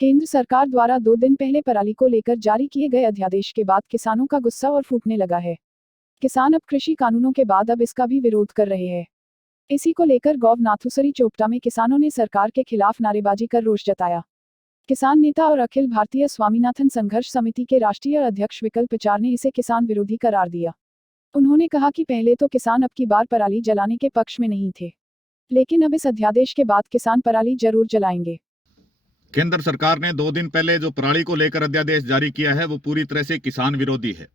केंद्र सरकार द्वारा 2 दिन पहले पराली को लेकर जारी किए गए अध्यादेश के बाद किसानों का गुस्सा और फूटने लगा है। किसान अब कृषि कानूनों के बाद अब इसका भी विरोध कर रहे हैं। इसी को लेकर गौव नाथुसरी चोपटा में किसानों ने सरकार के खिलाफ नारेबाजी कर रोष जताया। किसान नेता और अखिल भारतीय स्वामीनाथन संघर्ष समिति के राष्ट्रीय अध्यक्ष विकल्प चार ने इसे किसान विरोधी करार दिया। उन्होंने कहा कि पहले तो किसान अब की बार पराली जलाने के पक्ष में नहीं थे, लेकिन अब इस अध्यादेश के बाद किसान पराली जरूर जलाएंगे। केंद्र सरकार ने 2 दिन पहले जो पराली को लेकर अध्यादेश जारी किया है वो पूरी तरह से किसान विरोधी है।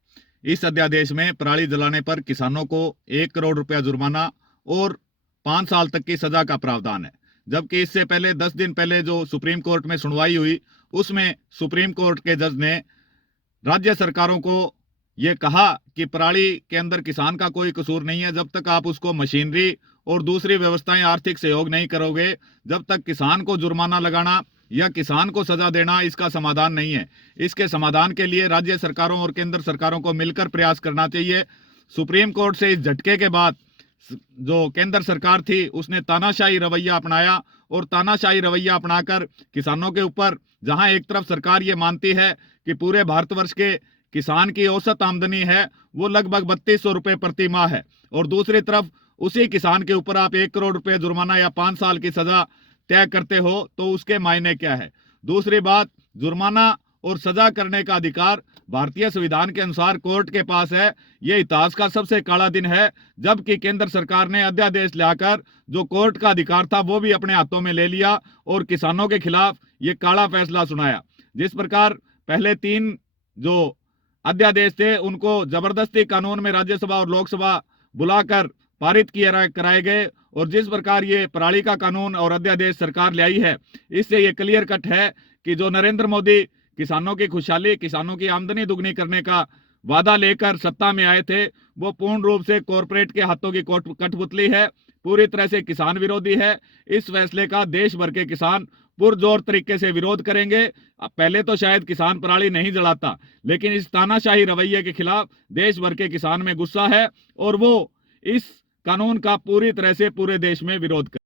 इस अध्यादेश में पराली जलाने पर किसानों को 1 करोड़ रुपया जुर्माना और 5 साल तक की सजा का प्रावधान है। जबकि इससे पहले 10 दिन पहले जो सुप्रीम कोर्ट में सुनवाई हुई उसमें सुप्रीम कोर्ट के जज ने राज्य सरकारों को यह कहा कि पराली के अंदर किसान का कोई कसूर नहीं है। जब तक आप उसको मशीनरी और दूसरी व्यवस्थाएं आर्थिक सहयोग नहीं करोगे, जब तक किसान को जुर्माना लगाना या किसान को सजा देना इसका समाधान नहीं है। इसके समाधान के लिए राज्य सरकारों और केंद्र सरकारों को मिलकर प्रयास करना चाहिए। सुप्रीम कोर्ट से इस झटके के बाद जो केंद्र सरकार थी उसने तानाशाही रवैया अपनाया और तानाशाही रवैया अपनाकर किसानों के ऊपर, जहां एक तरफ सरकार ये मानती है कि पूरे भारतवर्ष के किसान की औसत आमदनी है वो लगभग 3200 रुपए प्रति माह है, और दूसरी तरफ उसी किसान के ऊपर आप 1 करोड़ रुपए जुर्माना या 5 साल की सजा तय करते हो तो उसके मायने क्या है। दूसरी बात, जुर्माना और सजा करने का अधिकार भारतीय संविधान के अनुसार कोर्ट के पास है। यह इतिहास का सबसे काला दिन है, जबकि केंद्र सरकार ने अध्यादेश लाकर जो कोर्ट का अधिकार था वो भी अपने हाथों में ले लिया और किसानों के खिलाफ ये काला फैसला सुनाया। जिस प्रकार पहले 3 जो अध्यादेश थे उनको जबरदस्ती कानून में राज्यसभा और लोकसभा बुलाकर पारित कराए गए, और जिस प्रकार ये पराली का कानून और अध्यादेश सरकार ले आई है, इससे ये क्लियर कट है कि जो नरेंद्र मोदी किसानों की खुशहाली, किसानों की आमदनी दुगनी करने का वादा लेकर सत्ता में आए थे, वो पूर्ण रूप से कॉरपोरेट के हाथों की कठपुतली है, पूरी तरह से किसान विरोधी है। इस फैसले का देश भर के किसान पुरजोर तरीके से विरोध करेंगे। अब पहले तो शायद किसान पराली नहीं जलाता, लेकिन इस तानाशाही रवैये के खिलाफ देश भर के किसान में गुस्सा है और वो इस कानून का पूरी तरह से पूरे देश में विरोध कर